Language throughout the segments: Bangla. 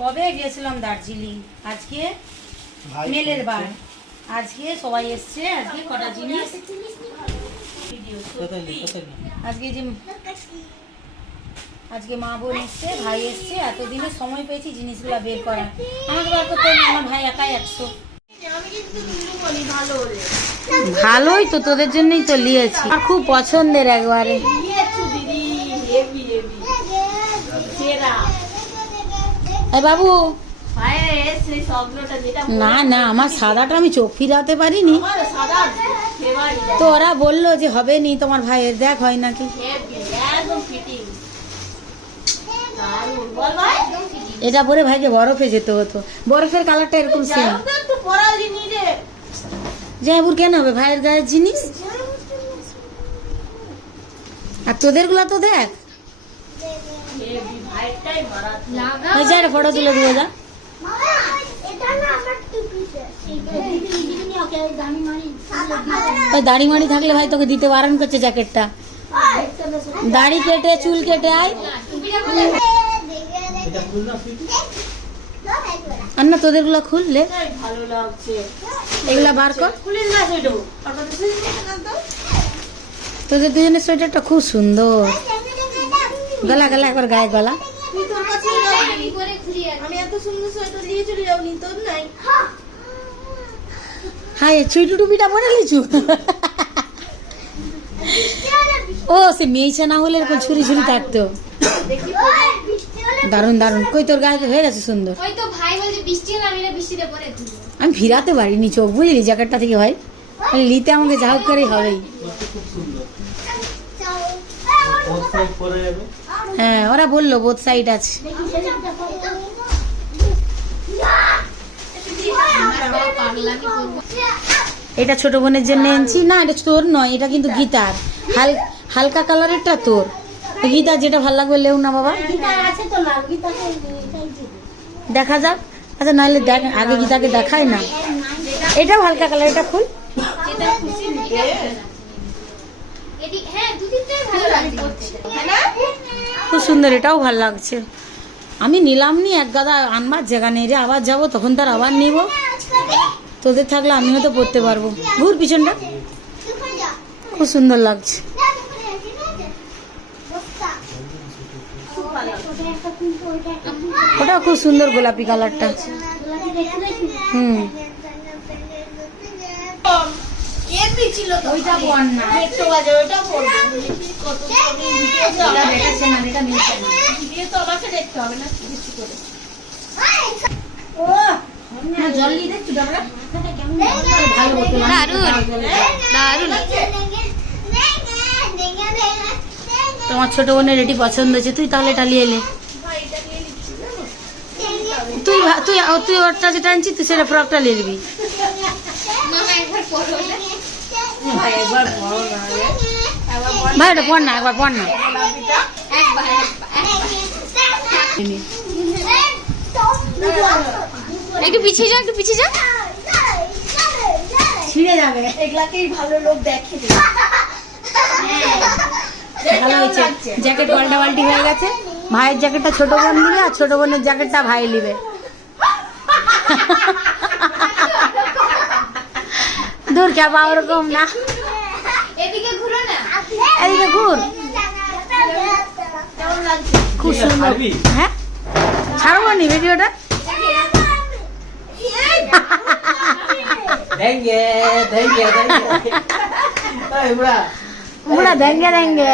কবে গিয়েছিলাম দার্জিলিং? আজকে মেলের বার। আজকে সবাই এসছে আজকে কটা জিনিস? আজকে যে আজকে মা বোন এসছে ভাই এসছে এতদিনে সময় পেয়েছি জিনিসগুলো বের করার। আমাকে বার করতে হবে আমার ভাই একাই একশো। ভালোই তো তোদের জন্যই তো নিয়েছি। আমার খুব পছন্দের একবারে। বাবু। না না আমার সাদাটা আমি চোখ ফিরাতে পারিনি। তো ওরা বলল যে হবে নি তোমার ভাইয়ের দেখ হয় নাকি। এটা পরে ভাইকে বরফে যেতে হতো। বরফের কালারটা এরকম সেম জয়পুর কেন হবে? ভাইয়ের গায়ের জিনিস? আর তোদেরগুলা তো দেখ। ওই যা ফটো তুলে দিয়ে যা। ওই দাড়ি মাড়ি থাকলে ভাই তোকে দিতে বারণ করছে জ্যাকেটটা। দাড়ি কেটে চুল কেটে আয়। আর না তোদেরগুলা খুললে ভালো এগুলা বার কর। তোদের দুজনের সোয়েটারটা খুব সুন্দর। গলা গলা একবার গায়ে গলা। তুই তোর কাছে আমি এত সুন্দর সোয়েটার দিয়ে চলে যাব তোর নাই। হাই ছুইটু টুপিটা পরে লিচু ও সে মেয়েছে না হলে এরকম ছুরি ছুরি থাকতো দারুণ দারুণ কই তোর গায়ে হয়ে গেছে সুন্দর? ওই তো ভাই বলছে বৃষ্টি হলে আমি এটা বৃষ্টিতে পরে আমি ফিরাতে পারিনি চোখ বুঝলি? জ্যাকেটটা থেকে ভাই লিতে আমাকে যা হোক করেই হবেই। হ্যাঁ ওরা বলল বোধ সাইড আছে। এটা ছোট বোনের জন্য এনেছি। না এটা তোর নয় এটা কিন্তু গীতার। হাল হালকা কালারেরটা তোর। গীতা যেটা ভালো লাগবে লেও না বাবা। আছে তো না গীতাকে দেখা যাক। আচ্ছা নাহলে দেখ আগে গীতাকে দেখায় না। এটাও হালকা কালার এটা খুল এটি হ্যাঁ দু তিনটাই ভালো লাগছে খুব সুন্দর এটাও ভালো লাগছে। আমি নিলাম নি এক গাদা আনবার জায়গা নেই রে আবার যাব তখন তার আবার নিব। তোদের থাকলে আমিও তো পড়তে পারব। ঘুর পিছনটা। খুব সুন্দর লাগছে। ওটাও খুব সুন্দর গোলাপি কালারটা। হুম। ছিল একটু বাজে কত তো আমাকে দেখতে হবে না কিছু করে। জল নিয়ে তোমার ছোট বোনের এটি পছন্দ হয়েছে। তুই তাহলে এটা নিয়ে এলে তুই তুই তুই ওরটা যেটা আনছি তুই সেটা ফ্রকটা নিয়ে নিবি। ভাই ওটা পড় না একবার পড় না একটু পিছিয়ে যাও একটু পিছিয়ে যাও ছিঁড়ে যাবে এগুলাকেই ভালো লোক দেখে জ্যাকেট পাল্টা পাল্টি হয়ে গেছে। ভাইয়ের জ্যাকেটটা ছোট বোন নিবে আর ছোট বোনের জ্যাকেটটা ভাই নিবে। দূর বা ওরকম না। এদিকে ঘুরো না। এদিকে ঘুর। খুব সুন্দর। হ্যাঁ? ছাড়বো নি ভিডিওটা? দেঙ্গে দেঙ্গে dengue.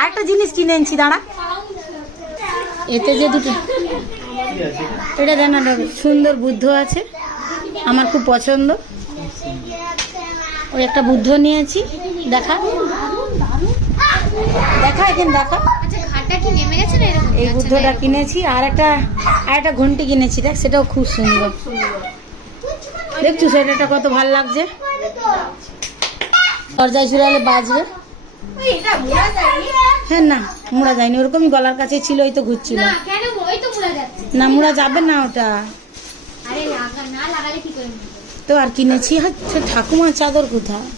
আরেকটা জিনিস কিনে এনেছি দাঁড়া। এতে যে দুটো এটা দেন সুন্দর বুদ্ধ আছে। আমার খুব পছন্দ। ওই একটা বুদ্ধ নিয়েছি। দেখা। দেখা এখানে দেখা। আচ্ছা এই বুদ্ধটা কিনেছি আর একটা আর একটা ঘন্টি কিনেছি দেখ সেটাও খুব সুন্দর। দেখছ সেটাটা কত ভালো লাগছে? দরজায় ছুড়ালে বাজবে। হ্যাঁ না মুড়া যায়নি ওরকমই গলার কাছে ছিল ওই তো ঘুরছিল। যাচ্ছে না মুড়া যাবে না ওটা। আরে লাগা না লাগালে কি করে তো আর কিনেছি হচ্ছে ঠাকুমার চাদর কোথায়?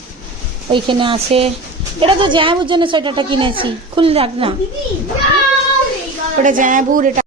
ওইখানে আছে। এটা তো জায়াবুর জন্য সোয়েটারটা কিনেছি। রাখ না। ওটা জায়াবুর এটা